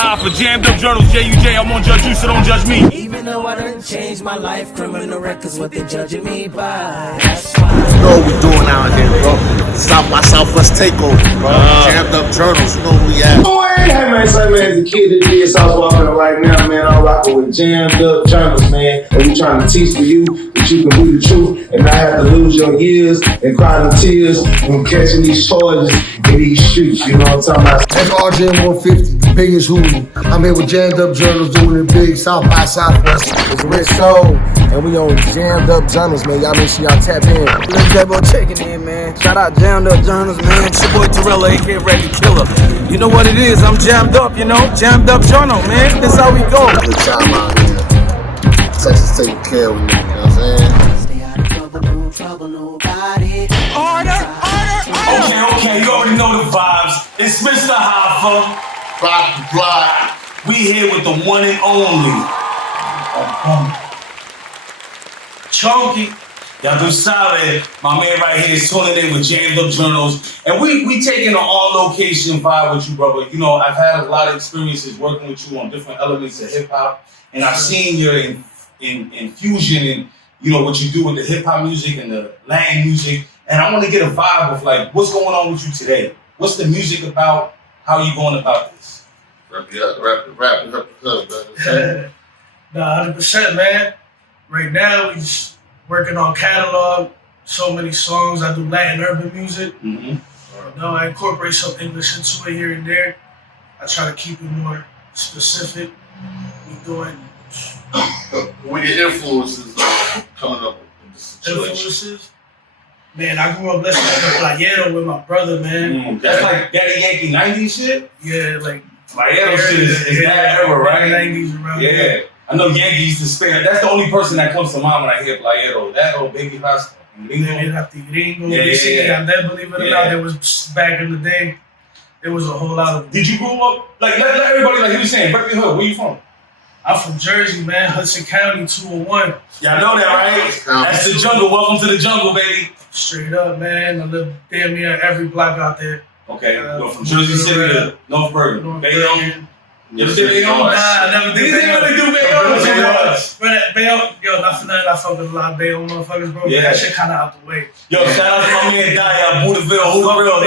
high for jammed up journals, JUJ, I won't judge you, so don't judge me. Even though I done changed my life, criminal records what they judging me by. That's why. You know what we doing out here, bro. South by Southwest takeover, bro. Jammed up journals, you know who we at. Hey man, so man, as a kid that did South Walking right now, man, I'm rocking with jammed up journals, man. And we trying to teach to you that you can be the truth and not have to lose your years and cry the tears when catching these charges in these streets. You know what I'm talking about? That's RJ 150, the biggest hoodie. I'm here with jammed up journals doing it big, South by Southwest. It's Rich Soul, and we on jammed up journals, man. Y'all make sure y'all tap in. Little J-Bo checking in, man. Shout out jammed up journals, man. It's your boy Terrell, aka Reggie Killer. You know what it is, I'm jammed up, you know? Jammed up journal, man. That's how we go. Good time out here. Texas taking care of me, you know what I'm saying? Stay out of trouble, no trouble, nobody. Order. Okay, you already know the vibes. It's Mr. Hoffa. Block to block. We here with the one and only. Chunky. Y'all do solid. My man right here is tuning in with jammed up journals. And we taking an all-location vibe with you, brother. You know, I've had a lot of experiences working with you on different elements of hip-hop. And I've seen your infusion in, you know, what you do with the hip-hop music and the Latin music. And I want to get a vibe of, like, what's going on with you today? What's the music about? How are you going about this? Rap it up, brother. Nah, 100%, man. Right now, we just working on catalog, so many songs. I do Latin urban music. Mm-hmm. You know, I incorporate some English into it here and there. I try to keep it more specific. We doing What your influences coming up in this situation? influences. Man, I grew up listening to Playero with my brother, man. That's like Daddy Yankee 90s shit? Yeah, like Playero shit is that era, right? 90s around there. Yeah. I know Yankee used to spare. That's the only person that comes to mind when I hear Playero. That old Baby Rasta. They have the gringo, Yeah. believe it or not, there was back in the day. There was a whole lot of. Did you grow up like let everybody, like he was saying, Berkeley Hood? Where you from? I'm from Jersey, man. Hudson County, 201. Y'all know that, right? That's the jungle. Welcome to the jungle, baby. Straight up, man. I live damn near every block out there. Okay, go from Jersey City to North Bergen. Bayonne. You ever did Bayonne? Nah, I never did Bayonne. Did do Bayonne? Bayonne, yo, not for nothing. I fuck with a lot of Bayonne motherfuckers, bro. Yeah. That shit kind of out the way. Yo, shout out to my man Daya, Budaville, who's real,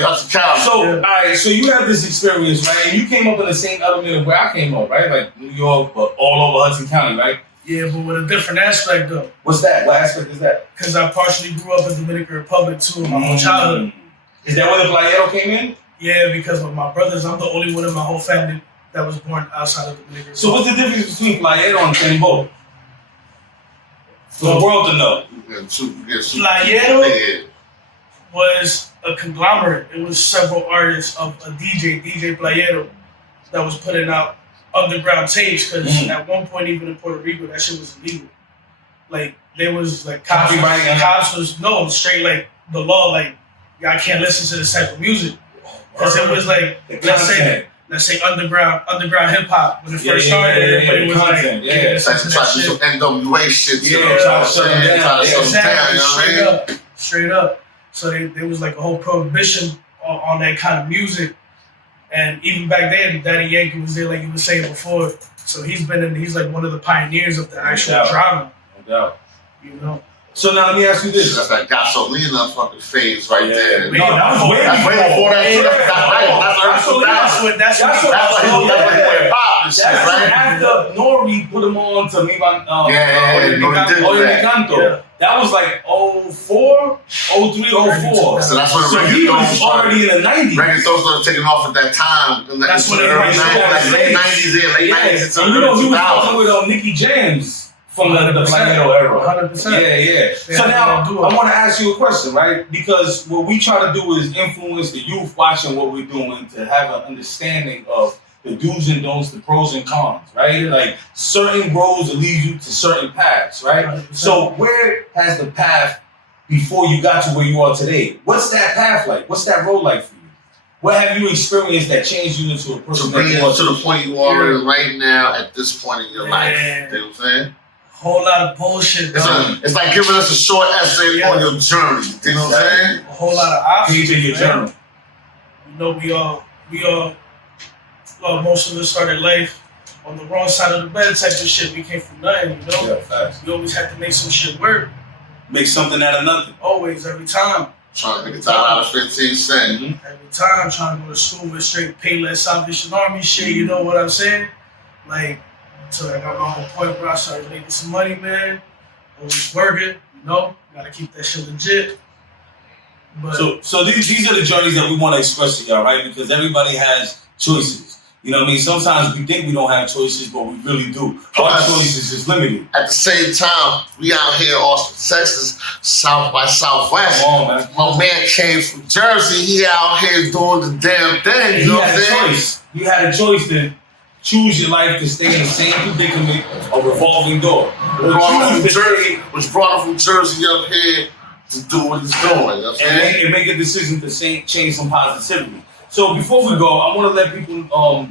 That's Cali. So, all right, so you have this experience, right? And you came up in the same element of where I came up, right? Like New York, but all over Hudson County, right? Yeah, but with a different aspect, though. What's that? What aspect is that? Because I partially grew up in the Dominican Republic, too, in my whole childhood. Is that where the Playero came in? Yeah, because of my brothers, I'm the only one in my whole family that was born outside of the Dominican Republic. So what's the difference between Playero and Tembo? For the world to know. Playero was a conglomerate. It was several artists of a DJ Playero, that was putting out underground tapes, because at one point, even in Puerto Rico, that shit was illegal. Like, there was like cops was no straight, like the law, like y'all can't listen to this type of music, because it was like let's say underground hip hop when it first started. Everybody was like, some NWA shit, straight up. So there was like a whole prohibition on that kind of music. And even back then, Daddy Yankee was there, like you were saying before. So he's like one of the pioneers of the actual drama. No doubt. You know. So now let me ask you this. That's that Gasolina fucking phase right there. No, that was way before that. That's after Nori put him on to me by Canto. That was like 04, 03, 04. So that's when he was already in the 90s. Reggaeton started taking off at that time. That's when it early 90s, late 90s and you know, he was talking with Nicky Jams from the Playero era. 100%. Yeah. So now, I want to ask you a question, right? Because what we try to do is influence the youth watching what we're doing to have an understanding of the do's and don'ts, the pros and cons, right? Like certain roads will lead you to certain paths, right? 100%. So where has the path before you got to where you are today? What's that path like? What's that road like for you? What have you experienced that changed you into a person? To bring you to the point you are in right now at this point in your life. You know what I'm saying? Whole lot of bullshit. It's like giving us a short essay on your journey. You know what I'm saying? A whole lot of options. In your journal. You know, we all most of us started life on the wrong side of the bed type of shit. We came from nothing, you know? Yeah, facts. We always had to make some shit work. Make something out of nothing. Always, every time. Trying to make a time out of 15 cents. Mm-hmm. Every time, trying to go to school with straight Payless Salvation Army shit, you know what I'm saying? Like, till I got my own point where I started making some money, man. Always working, you know? Gotta keep that shit legit. But So these are the journeys that we want to express to y'all, right? Because everybody has choices. You know what I mean? Sometimes we think we don't have choices, but we really do. Our choices is limited. At the same time, we out here in Austin, Texas, South by Southwest. Come on, man. My man came from Jersey. He out here doing the damn thing. You know what I'm saying? Choice. You had a choice to choose your life to stay in the same predicament, a revolving door. Which brought him from Jersey up here to do what he's doing. You know what I'm saying? And make a decision to change some positivity. So before we go, I want to let people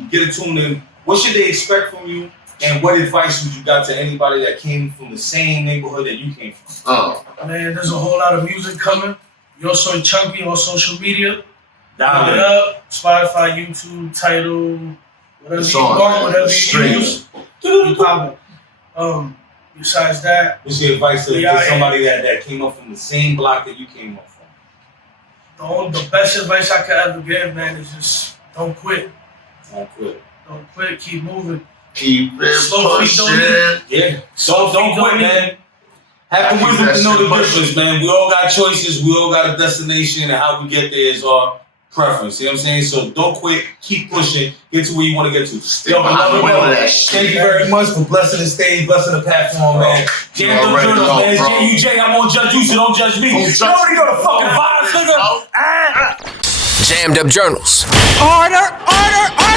get a tune in. What should they expect from you? And what advice would you got to anybody that came from the same neighborhood that you came from? Man, there's a whole lot of music coming. You're also Chunky on social media. Look it Down up. Spotify, YouTube, Tidal, whatever you want, whatever you use. You poppin'. Besides that, what's your advice to somebody that came up from the same block that you came up from? the best advice I could ever give, man, is just don't quit. Don't quit. Don't quit. Keep moving. Keep it Slow feet don't pushing. Yeah. Don't quit, man. Have the wisdom to know the difference, man. We all got choices. We all got a destination, and how we get there is our preference. You know what I'm saying? So don't quit. Keep pushing. Get to where you want to get to. Yo, behind the wheel of that shit. Thank you very much for blessing the stage, blessing the platform, man. You already know, man. bro. JUJ, I'm gonna judge you, so don't judge me. You already know the fucking vibes, nigga. Jammed Up Journals. Order, order, order!